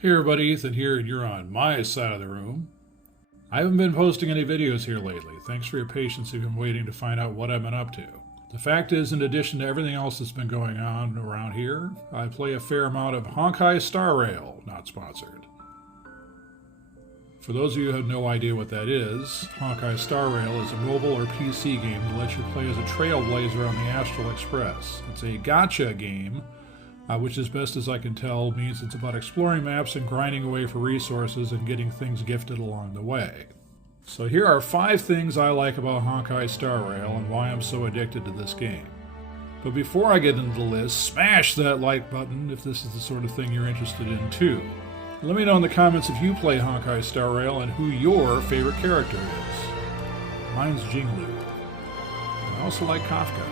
Hey everybody, Ethan here, and you're on my side of the room. I haven't been posting any videos here lately. Thanks for your patience if you've been waiting to find out what I've been up to. The fact is, in addition to everything else that's been going on around here, I play a fair amount of Honkai Star Rail, not sponsored. For those of you who have no idea what that is, Honkai Star Rail is a mobile or PC game that lets you play as a trailblazer on the Astral Express. It's a gacha game, which, as best as I can tell, means it's about exploring maps and grinding away for resources and getting things gifted along the way. So here are 5 things I like about Honkai Star Rail and why I'm so addicted to this game. But before I get into the list, smash that like button if this is the sort of thing you're interested in too. Let me know in the comments if you play Honkai Star Rail and who your favorite character is. Mine's Jinglu. I also like Kafka.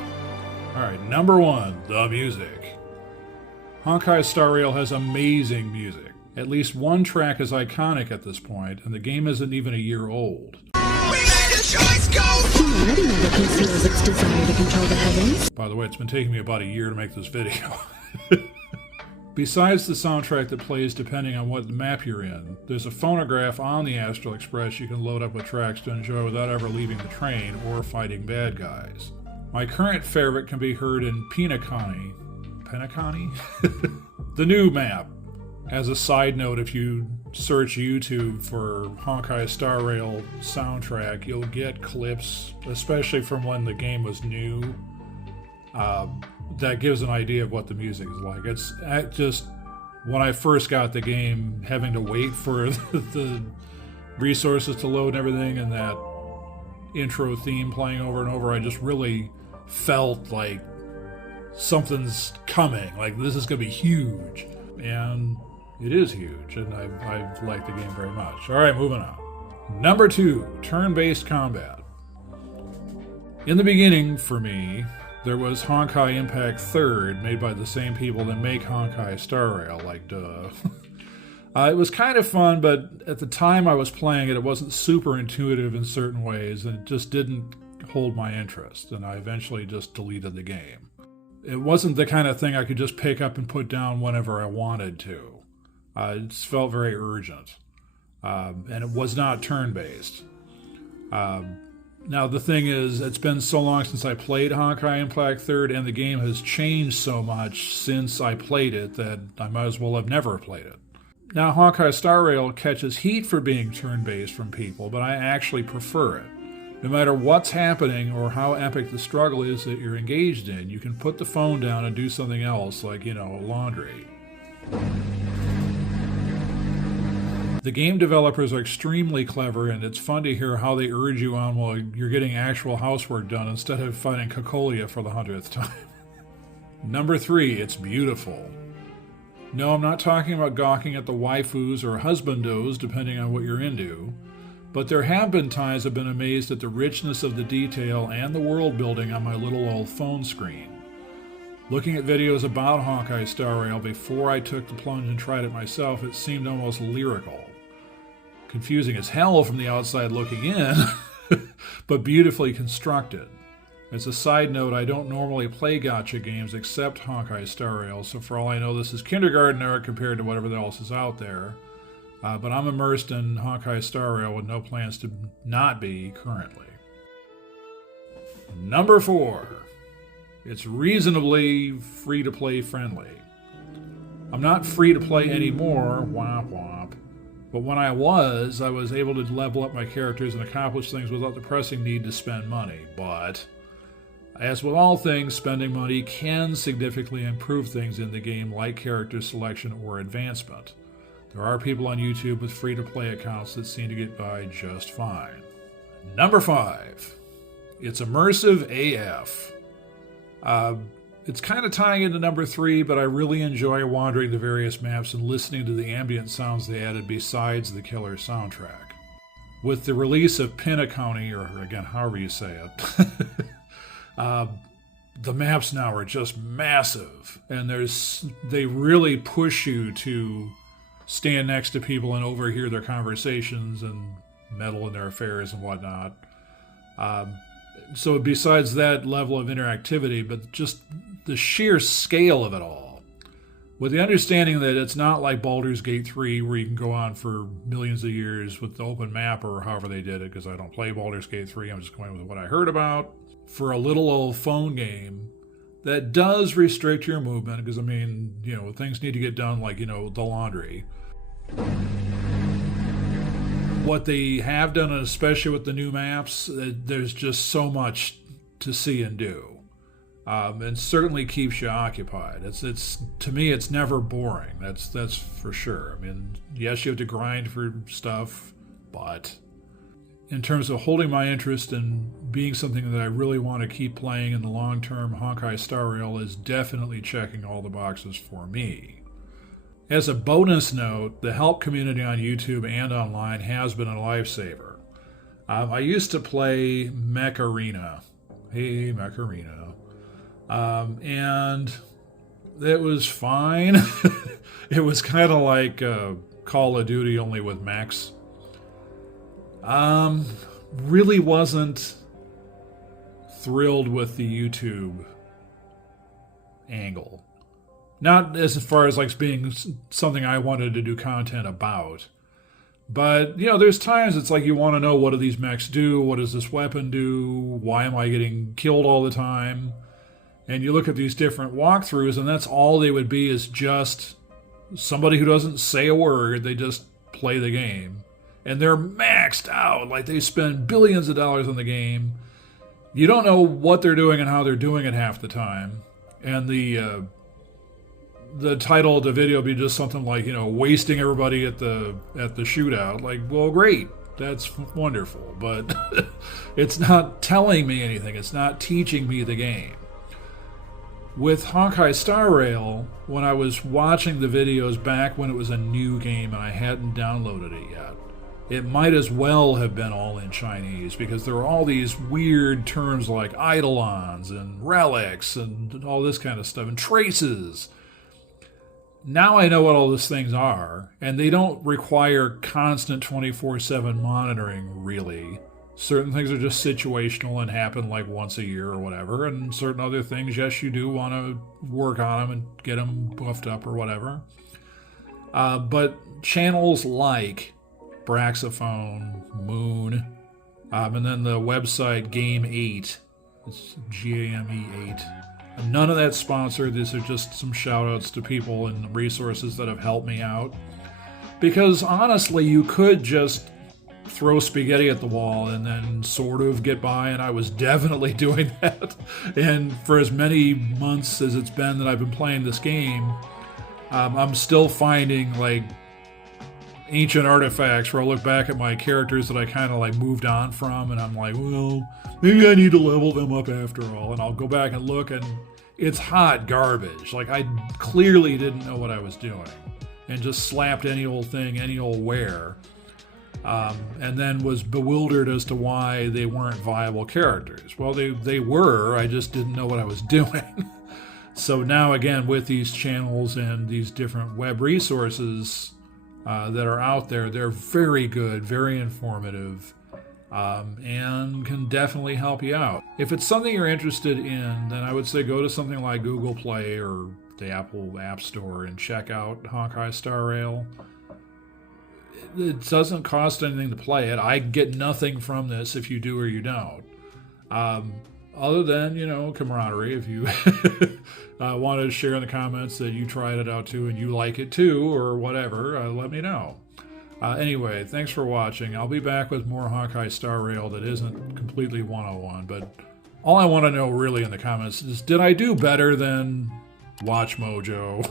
Alright, number 1, the music. Honkai Star Rail has amazing music. At least one track is iconic at this point, and the game isn't even a year old. We made a choice, go! You already know that conceals its desire to control the heavens. By the way, it's been taking me about a year to make this video. Besides the soundtrack that plays depending on what map you're in, there's a phonograph on the Astral Express you can load up with tracks to enjoy without ever leaving the train or fighting bad guys. My current favorite can be heard in Pinakani, the new map. As a side note, if you search YouTube for Honkai Star Rail soundtrack, you'll get clips, especially from when the game was new, that gives an idea of what the music is like. It's just, when I first got the game, having to wait for the resources to load and everything, and that intro theme playing over and over, I just really felt like something's coming, like this is going to be huge. And it is huge, and I've liked the game very much. Alright, moving on. Number 2, turn-based combat. In the beginning, for me, there was Honkai Impact 3rd, made by the same people that make Honkai Star Rail, like duh. It was kind of fun, but at the time I was playing it, it wasn't super intuitive in certain ways, and it just didn't hold my interest, and I eventually just deleted the game. It wasn't the kind of thing I could just pick up and put down whenever I wanted to. It just felt very urgent. And it was not turn-based. Now, the thing is, it's been so long since I played Honkai Impact 3rd, and the game has changed so much since I played it that I might as well have never played it. Now, Honkai Star Rail catches heat for being turn-based from people, but I actually prefer it. No matter what's happening or how epic the struggle is that you're engaged in, you can put the phone down and do something else, like, laundry. The game developers are extremely clever, and it's fun to hear how they urge you on while you're getting actual housework done instead of fighting Cocolia for the 100th time. Number 3, it's beautiful. No, I'm not talking about gawking at the waifus or husbandos, depending on what you're into. But there have been times I've been amazed at the richness of the detail and the world building on my little old phone screen. Looking at videos about Honkai Star Rail before I took the plunge and tried it myself, it seemed almost lyrical. Confusing as hell from the outside looking in, but beautifully constructed. As a side note, I don't normally play gacha games except Honkai Star Rail, so for all I know this is kindergarten art compared to whatever else is out there. But I'm immersed in Honkai Star Rail with no plans to not be currently. Number 4. It's reasonably free-to-play friendly. I'm not free-to-play anymore, womp womp. But when I was able to level up my characters and accomplish things without the pressing need to spend money. But, as with all things, spending money can significantly improve things in the game, like character selection or advancement. There are people on YouTube with free-to-play accounts that seem to get by just fine. Number 5. It's immersive AF. It's kind of tying into number 3, but I really enjoy wandering the various maps and listening to the ambient sounds they added besides the killer soundtrack. With the release of Pinakani, or again, however you say it, the maps now are just massive, and they really push you to stand next to people and overhear their conversations and meddle in their affairs and whatnot. So besides that level of interactivity, but just the sheer scale of it all, with the understanding that it's not like Baldur's Gate 3 where you can go on for millions of years with the open map or however they did it, because I don't play Baldur's Gate 3. I'm just going with what I heard about. For a little old phone game that does restrict your movement, because, I mean, things need to get done like, the laundry. What they have done, especially with the new maps, there's just so much to see and do. And certainly keeps you occupied. It's to me, it's never boring. That's for sure. I mean, yes, you have to grind for stuff, but in terms of holding my interest and being something that I really want to keep playing in the long term, Honkai Star Rail is definitely checking all the boxes for me. As a bonus note, the help community on YouTube and online has been a lifesaver. I used to play Mech Arena. Hey, Mech Arena. And it was fine. It was kind of like Call of Duty, only with mechs. Really wasn't thrilled with the YouTube angle. Not as far as like being something I wanted to do content about. But, there's times it's like you want to know, what do these mechs do? What does this weapon do? Why am I getting killed all the time? And you look at these different walkthroughs, and that's all they would be, is just somebody who doesn't say a word. They just play the game. And they're maxed out. Like, they spend billions of dollars on the game. You don't know what they're doing and how they're doing it half the time. And the title of the video would be just something like, wasting everybody at the shootout. Like, well, great. That's wonderful. But it's not telling me anything. It's not teaching me the game. With Honkai Star Rail, when I was watching the videos back when it was a new game and I hadn't downloaded it yet, it might as well have been all in Chinese, because there are all these weird terms like eidolons and relics and all this kind of stuff, and traces. Now I know what all those things are, and they don't require constant 24/7 monitoring, really. Certain things are just situational and happen like once a year or whatever, and certain other things, yes, you do want to work on them and get them buffed up or whatever. But channels like Braxophone, Moon, and then the website Game 8, it's GAME 8. None of that's sponsored. These are just some shout-outs to people and resources that have helped me out. Because honestly, you could just throw spaghetti at the wall and then sort of get by, and I was definitely doing that. And for as many months as it's been that I've been playing this game, I'm still finding like ancient artifacts where I look back at my characters that I kind of like moved on from, and I'm like, well, maybe I need to level them up after all. And I'll go back and look, and it's hot garbage. Like, I clearly didn't know what I was doing and just slapped any old thing, any old where. And then was bewildered as to why they weren't viable characters. Well, they were, I just didn't know what I was doing. So now, again, with these channels and these different web resources that are out there, they're very good, very informative, and can definitely help you out. If it's something you're interested in, then I would say go to something like Google Play or the Apple App Store and check out Honkai Star Rail. It doesn't cost anything to play it. I get nothing from this if you do or you don't. Other than, camaraderie. If you want to share in the comments that you tried it out too and you like it too or whatever, let me know. Anyway, thanks for watching. I'll be back with more Honkai Star Rail that isn't completely 101, but all I want to know really in the comments is, did I do better than Watch Mojo?